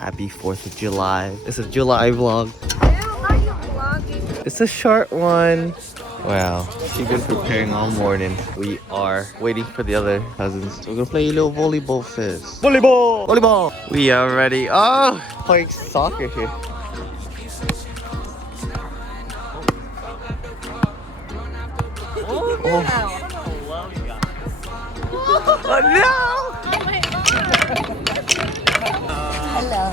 Happy 4th of July. It's a July vlog. It's a short one. Wow, she's been preparing all morning. We are waiting for the other cousins. So we're gonna play a little volleyball first. Volleyball! Volleyball! We are ready. Oh, playing soccer here. Oh, oh no! Hello.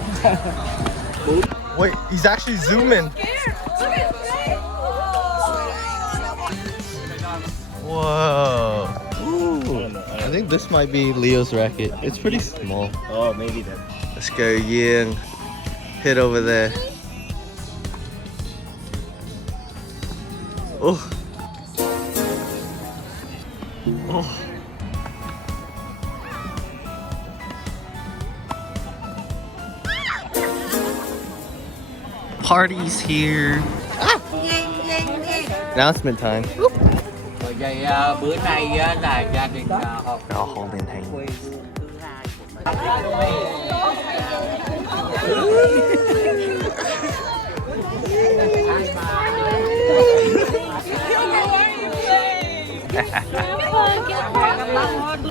Wait, he's actually zooming. Whoa. Ooh. I think this might be Leo's racket. It's pretty small. Oh, maybe then. Let's go, Yang. Hit over there. Oh. Oh. Party's here. Ah. Announcement time. Vậy bữa nay là gia đình họp They're all holding hands.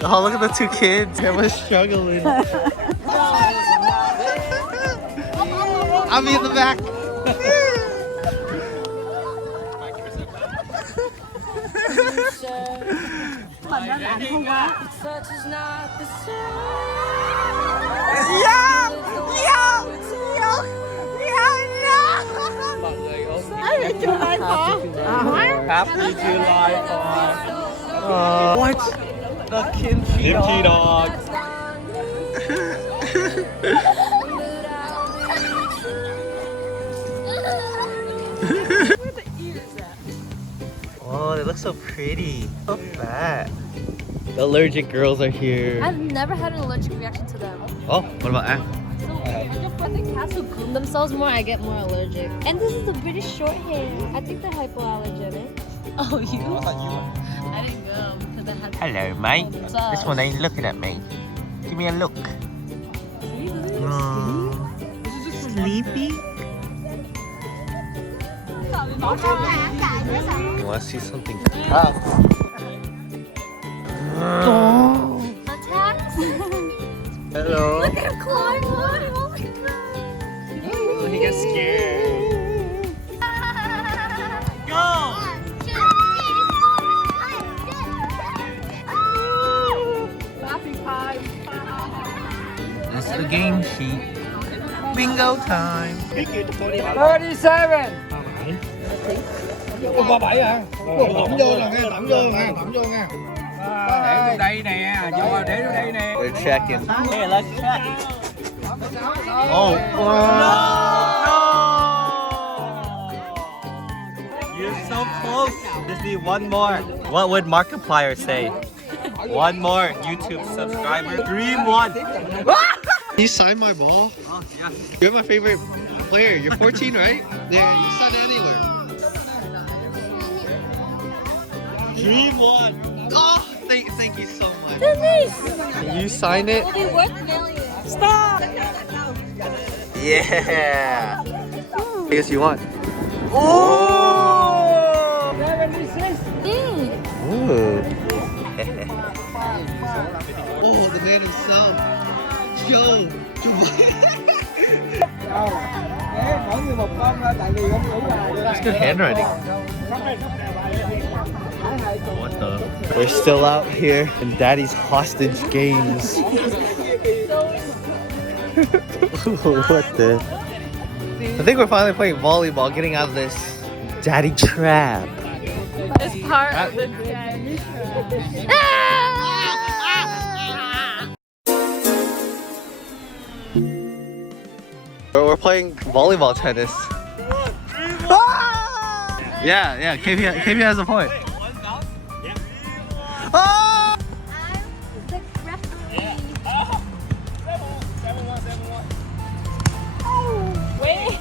Oh, look at the two kids. Everyone's struggling. I'll be in the back. Happy July 4th. What? The kimchi dog. Oh, they look so pretty. So fat. The allergic girls are here. I've never had an allergic reaction to them. Oh, what about Anne? So weird. I think cats who groom themselves more, I get more allergic. And this is the British short hair. I think they're hypoallergenic. Oh, you? I didn't go because I had to. Hello, mate. This one ain't looking at me. Give me a look. Oh, sleepy? You want to see something tough? Attacks? Hello. Look at him climb. Oh my god. So he gets scared. Go! That's the game sheet. Bingo time. 37. Ủa, 37 hả? Đậm vô nè, đậm vô nè, đậm vô nha. Để vô đây nè, vô để vô đây nè. They're checking. Hey, let's check. Oh, no! You're so close. Just need one more. What would Markiplier say? One more YouTube subscriber. Dream one. You signed my ball? Oh, yeah. You're my favorite player. You're 14, right? Yeah, you sign it anywhere. Dream one. Oh, thank you so much. Denise! Can you sign it? Will be worth millions. Stop! Yeah. I guess you want. Oh! 76. Ooh. Oh, the man himself. Joe. Mỗi người một con thôi, tại vì không đủ là. That's good handwriting. What the? We're still out here in Daddy's hostage games. What the? I think we're finally playing volleyball, getting out of this daddy trap. It's part of the daddy We're playing volleyball tennis. Ah! Yeah, KP has a point. Oh! I'm the referee. Wait.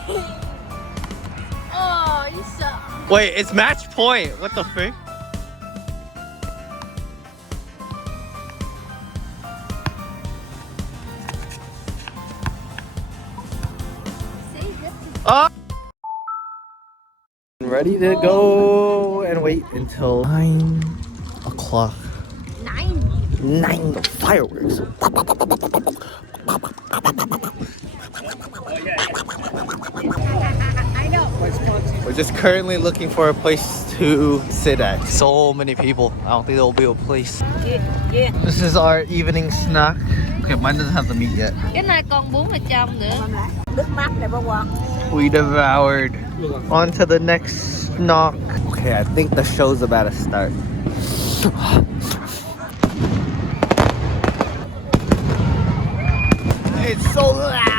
Oh, you suck. Wait, it's match point. What the frick? Oh! Ready to go and wait until 9 o'clock. 9. The fireworks. We're just currently looking for a place to sit at. So many people. I don't think there'll be a place. This is our evening snack. Okay, mine doesn't have the meat yet. Cái này còn bún ở trong nữa. We devoured. On to the next knock. Okay, I think the show's about to start. It's so loud.